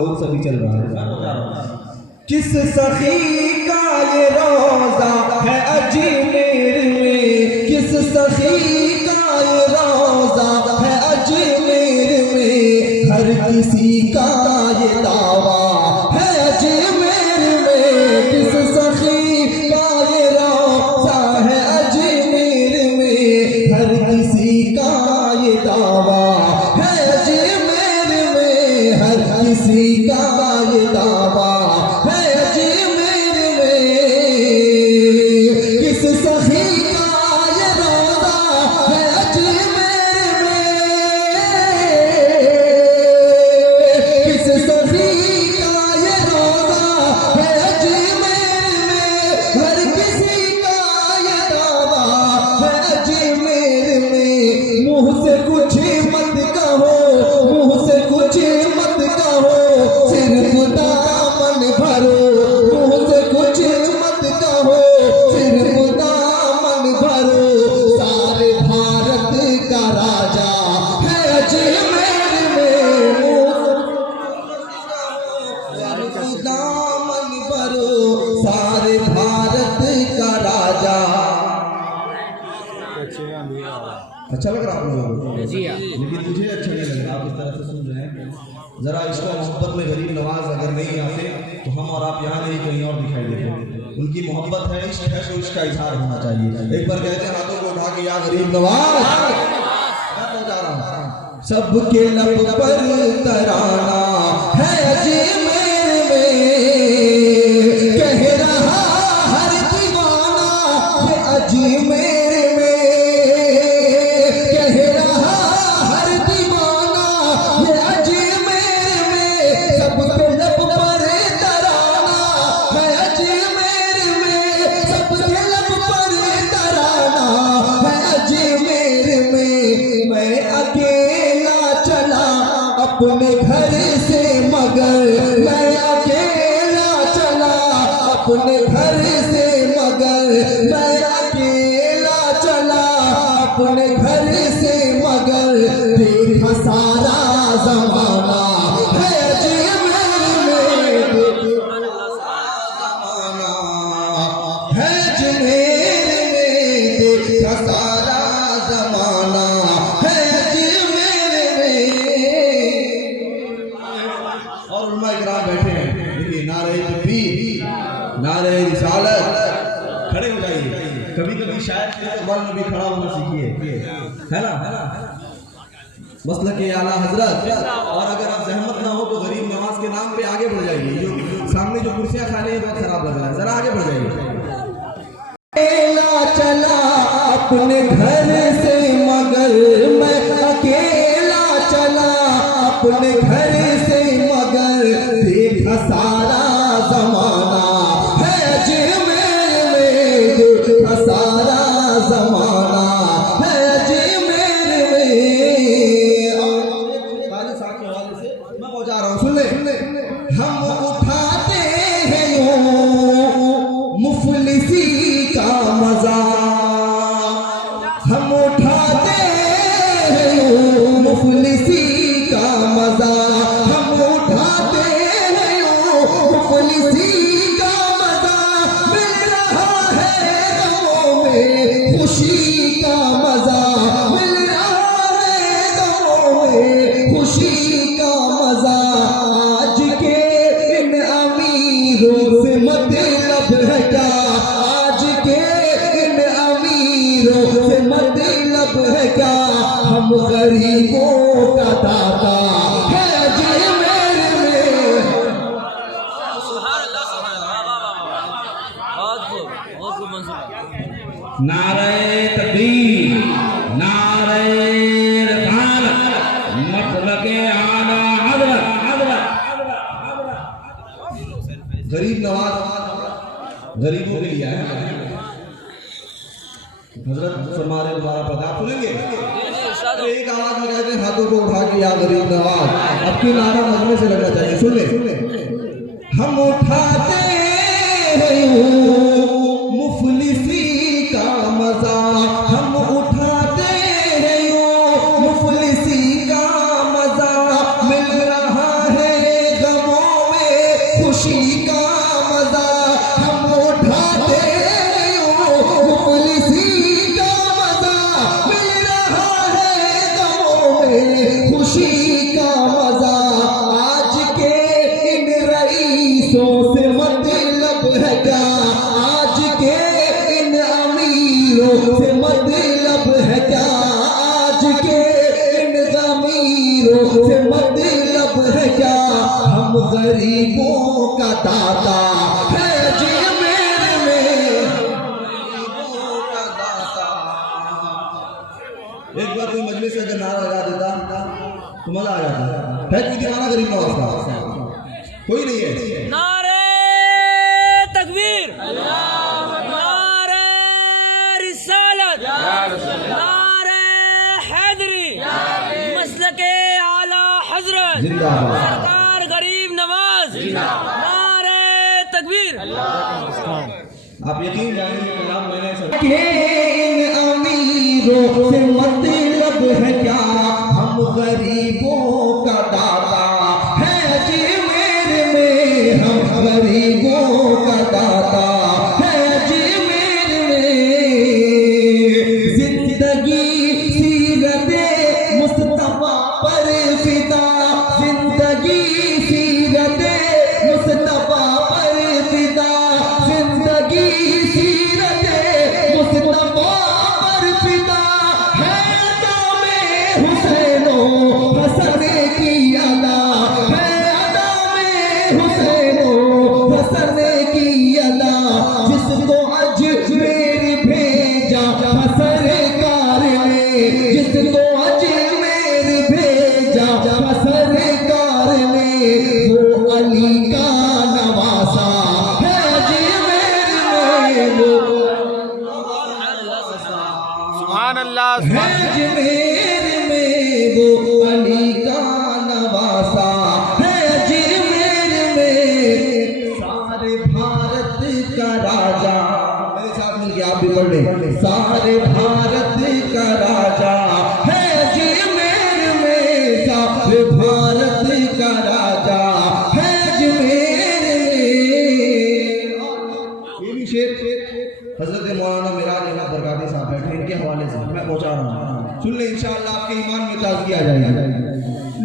और सभी चल रहा है। किस सखी का ये रोजा है अजमेर में, किस सखी का ये रोजा है अजमेर में, हर किसी का ये दावा है अजमेर में, किस सखी का ये रोजा है अजमेर में, हर किसी का ये दावा है अजमेर में, हर किसी का ये दावा है अजमेर में, किस सखी का ये रोजा है अजमेर में, किस सखी का ये रोजा है अजमेर में, हर किसी का ये दावा है अजमेर में। मुँह से कुछ मत कहो, मुँह से कुछ मत कहो, सिर्फ दामन भरो, मुँह से कुछ मत कहो, सिर्फ दामन भरो, सारे भारत का राजा है अजमेर में, सिर्फ दामन भरो, सारे भारत का राजा। अच्छा लग रहा आप लोगों को? लेकिन मुझे अच्छा नहीं लग रहा आप इस तरह से सुन रहे हैं। जरा इसको मोहब्बत में गरीब नवाज अगर नहीं आते तो हम और आप यहाँ नहीं कहीं और दिखाई देते। उनकी मोहब्बत है, इश्क है, तो इसका इजहार होना चाहिए। एक बार कहते हैं हाथों को उठा के या गरीब नवाज, सबके लब पर तराना है अजमेर में, कह रहा हर दीवाना है अजमेर में, कह रहा हर दीवाना है अजमेर में, सबके लब पर तराना है अजमेर में, सबके लब पर तराना है अजमेर में। मैं अकेला चला अपने घर से मगर, मैं अकेला चला अपने घर से मगर, मैं अकेला चला अपने घर से मगर, देखा सारा जमाना है अजमेर में, देखा जमाना है अजमेर में, देखा सारा जमाना है अजमेर में। और उलमा इकराम बैठे हैं, देखिए नारे तकबीर, नारे रिसालत, खड़े हो जाइए। कभी कभी शायद के बल में भी खड़ा होना सीखिए, है ना? मसलक के आला हजरत। और अगर आप जहमत ना हो तो गरीब नवाज के नाम पे आगे बढ़ जाइए। जो सामने जो कुर्सियां खा रही है बहुत खराब लग रहा है, जरा आगे बढ़ जाइए। अकेला चला अपने घर से मगर, मैं अकेला चला अपने घर से मगर, देखा सारा जमाना है अजमेर में, देखा सारा जमाना है अजमेर में। मैं पहुंचा रहा हूँ, सुन ले। हम उठाते हैं यूं मुफलिसी का मजा, हम उठाते हैं यूं मुफलिसी का मजा, हम उठाते हैं यूं मुफलिसी का मजा, मिल रहा है गमों में खुशी का मजा, मिल रहा है गमों में खुशी का मजा। आज के इन अमीरों से मतलब है क्या, आज के इन अमीरों से मतलब है क्या, हम गरीबों का दाता है अजमेर में। नारे तकबीर, नारे रिसालत, मसलक के आला हज़रत। गरीब नवाज गरीबों के लिए आया है। हजरत फरमाने दोबारा पता आप सुनेंगे तो एक आवाज में कहते हैं हाथों को उठा के या गरीब नवाज। अब की नारा मजमे से लगना चाहिए, सुन ले। हम उठाते हैं मुफलिसी का मजा, हम उठाते हैं मुफलिसी का मजा, मिल रहा है गमों अमीरों से मतलब है क्या, आज के इन अमीरों से मतलब है क्या, हम गरीबों का दाता है अजमेर में, गरीबों का दाता। एक बार कोई मजलिस से अगर नारा लगा देता तो मजा आ जाता है। कोई दीवाना गरीब नवाज का कोई नहीं है। नारे तकबीर, नारे रिसालत, नारे हैदरी, मसलके आला हजरत सरकार गरीब नवाज, नारे तकबीर। आप यकीन जानेंगे कलाम मैंने के इन अमीरों से मतलब है क्या, हम गरीबों का दाता है अजमेर में, हम गरीबों का दाता है अजमेर में। जिंदगी सीरते मुस्तफा पर फिदा, जिंदगी सीरते मुस्तफा पर फिदा, जिंदगी सीरते मुस्तफा पर फिदा है। अदा में हुसैनो हसन की अदा है, अदा में हुसैनो हसन की अदा, जिसको अजमेर भेजा सरकार ने, जिसको अजमेर भेजा सरकार ने, वो अली का नवासा है अजमेर में, वो सुभान अल्लाह, है अजमेर में, वो अली का नवासा है अजमेर में। सारे भारत का राजा, मेरे साथ मिलके आप भी पढ़ लें, सारे भारत का राजा है अजमेर में, सारे भारत का राजा है अजमेर में। ये भी शेर हजरत मौलाना मिराज अहमद बरकाती साहब बैठे, इनके हवाले से मैं पहुंचा रहा हूँ, सुन ले इंशाअल्लाह आपके ईमान में ताज़गी आ जाएगी।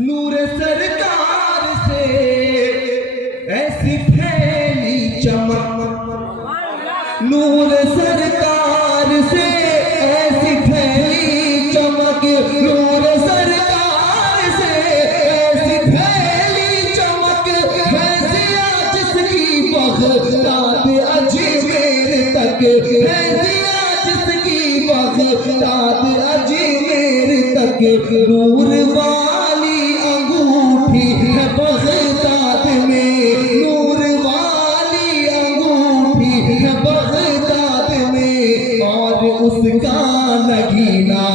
नूर सरकार से ऐसी फैली चमक, नूर सरकार से ऐसी फैली चमक, नूर सरकार से ऐसी फैली चमक, है जिया जिसकी बगदाद अजमेर तक, है जिया जिसकी बगदाद अजमेर तक, नूर वाली अंगूठी है बगदाद में, नूर वाली अंगूठी है बगदाद में, और उसका नगीना